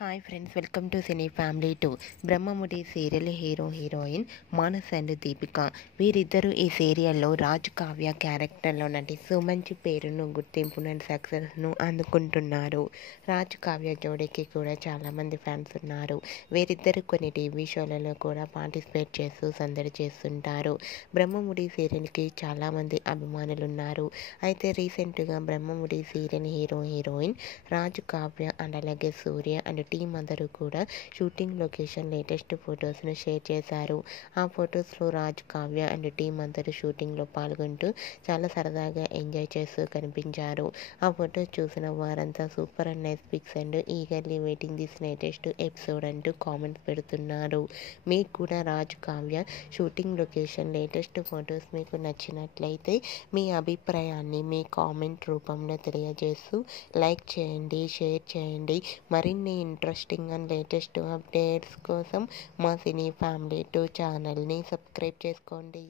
Hi friends, welcome to cine family 2. Brahmamudi serial hero heroine Manas and Deepika. వీరిద్దరూ ఈ సీరియల్లో రాజ్ కావ్య క్యారెక్టర్లో నటిస్తూ మంచి పేరును, గుర్తింపును అండ్ సక్సెస్ను అందుకుంటున్నారు. రాజ్ కావ్య జోడీకి కూడా చాలామంది ఫ్యాన్స్ ఉన్నారు. వీరిద్దరు కొన్ని టీవీ షోలలో కూడా పార్టిసిపేట్ చేస్తూ సందడి చేస్తుంటారు. బ్రహ్మముడి సీరియల్కి చాలామంది అభిమానులు ఉన్నారు. అయితే రీసెంట్గా Brahmamudi serial hero heroine Raj Kavya and అలాగే సూర్య అండ్ టీం అందరూ కూడా షూటింగ్ లొకేషన్ లేటెస్ట్ ఫొటోస్ను షేర్ చేశారు. ఆ ఫొటోస్లో రాజ్ కావ్య అండ్ టీం అందరూ షూటింగ్లో పాల్గొంటూ చాలా సరదాగా ఎంజాయ్ చేస్తూ కనిపించారు. ఆ ఫొటోస్ చూసిన వారంతా super and nice pics and eagerly waiting this latest episode అంటూ కామెంట్స్ పెడుతున్నారు. మీకు కూడా Raj Kavya shooting location latest photos మీకు నచ్చినట్లయితే మీ అభిప్రాయాన్ని మీ కామెంట్ రూపంలో తెలియజేస్తూ లైక్ చేయండి, షేర్ చేయండి. మరిన్ని ఇంట్రెస్టింగ్ అండ్ లేటెస్ట్ అప్డేట్స్ కోసం మా సినీ ఫ్యామిలీ 2 ఛానల్ని సబ్స్క్రైబ్ చేసుకోండి.